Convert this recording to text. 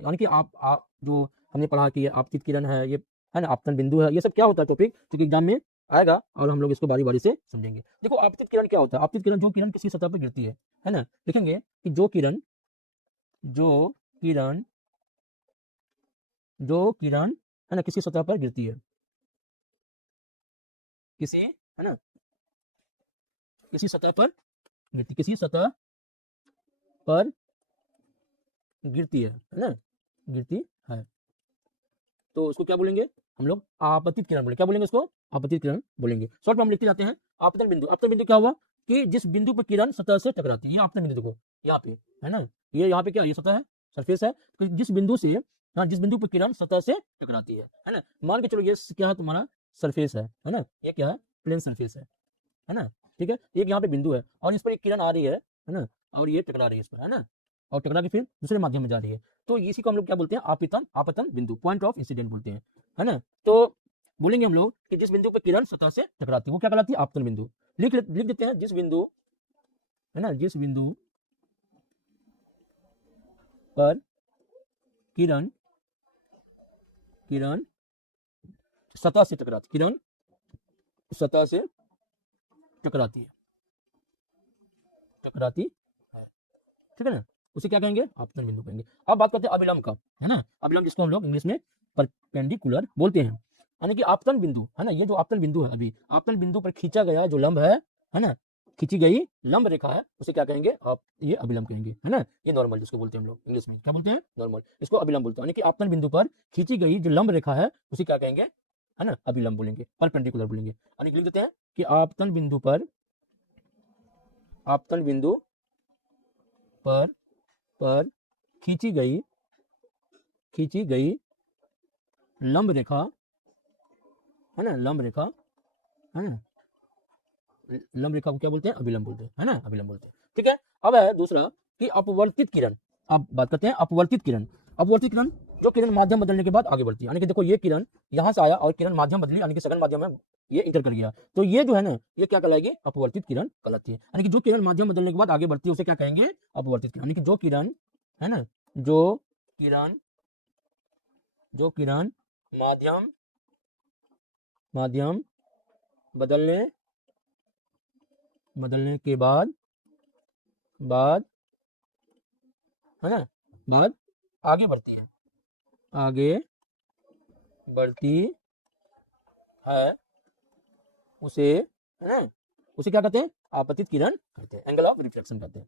यानी कि आप जो हमने पढ़ा कि ये आपतित किरण है, ये है ना, आपतन बिंदु है, ये सब क्या होता है टॉपिक, क्योंकि एग्जाम में आएगा और हम लोग इसको बारी बारी से समझेंगे। देखो आपतित किरण क्या होता है, आपतित किरण जो किरण किसी सतह पर गिरती है ना, लिखेंगे कि जो किरण है ना किसी सतह पर गिरती है, किसी है ना किसी सतह पर गिरती, किसी सतह पर गिरती है ना, गिरती है, तो उसको क्या बोलेंगे हम लोग, आपतित किरण बोलेंगे। क्या बोलेंगे उसको, आपतित किरण बोलेंगे। शॉर्ट में हम लिखते जाते हैं आपतन बिंदु। आपतन बिंदु क्या हुआ कि जिस बिंदु पर किरण सतह से टकराती है, ये आपतन बिंदु देखो यहाँ पे है ना, ये यहाँ पे क्या, ये सतह है, सरफेस है, तो जिस बिंदु से, हाँ जिस बिंदु पर किरण सतह से टकराती है ना, मान के चलो ये क्या है तुम्हारा, सरफेस है ना, ये क्या है, प्लेन सरफेस है ना, ठीक है, एक यहाँ पे बिंदु है और इस पर एक किरण आ रही है ना, और ये टकरा रही है इस पर, है ना, और टकरा के फिर दूसरे माध्यम में जा रही है, तो इसी को हम लोग क्या बोलते हैं, आपतन आपतन बिंदु, पॉइंट ऑफ इंसिडेंट बोलते हैं, है ना। तो बोलेंगे हम लोग कि जिस बिंदु पर किरण सतह से टकराती है वो क्या कहलाती है, आपतन बिंदु। लिख देते हैं, जिस बिंदु है ना, जिस बिंदु पर किरण किरण सतह से टकराती, किरण सतह से टकराती टकराती है, ठीक है ना, उसे क्या कहेंगे, आपतन बिंदु कहेंगे। अब बात करते हैं अभिलंब का, है ना, अभिलंब जिसको हम लोग इंग्लिश में परपेंडिकुलर बोलते हैं, यानी कि आपतन बिंदु है ना, ये जो आपतन बिंदु है, अभी आपतन बिंदु पर खींचा गया जो लंब है ना, खींची गई लंब रेखा है, उसे क्या कहेंगे आप, ये अभिलंब कहेंगे, है ना, ये नॉर्मल जिसको बोलते हैं हम लोग इंग्लिश में क्या बोलते हैं, नॉर्मल, इसको अभिलंब बोलते हैं, यानी कि आपतन बिंदु पर खींची गई जो लंब रेखा है उसे क्या कहेंगे, है ना, अभिलंब बोलेंगे, परपेंडिकुलर बोलेंगे, यानी कि लिख देते हैं कि आपतन बिंदु पर पर खींची गई लंब रेखा, है ना, लंब रेखा, है ना, लंब रेखा को क्या बोलते हैं, अभिलंब बोलते हैं, है ना, अभिलंब बोलते हैं, ठीक है। अब है दूसरा कि अपवर्तित किरण। अब बात करते हैं अपवर्तित किरण। अपवर्तित किरण, जो किरण माध्यम बदलने के बाद आगे बढ़ती है, यानी कि देखो ये किरण यहाँ से आया और किरण माध्यम बदली, यानी कि सघन माध्यम में ये इंटर कर गया, तो ये जो है ना, ये क्या कहलाएगी, अपवर्तित किरण कहलाती है, यानी कि जो किरण माध्यम बदलने के बाद आगे बढ़ती है उसे क्या कहेंगे, अपवर्तित किरण, यानी कि जो किरण है ना, किरण जो किरण माध्यम माध्यम बदलने बदलने के बाद है ना, बाद आगे बढ़ती है, आगे बढ़ती है, उसे है ना, उसे क्या कहते हैं, आपतित किरण कहते हैं, एंगल ऑफ रिफ्लेक्शन कहते हैं।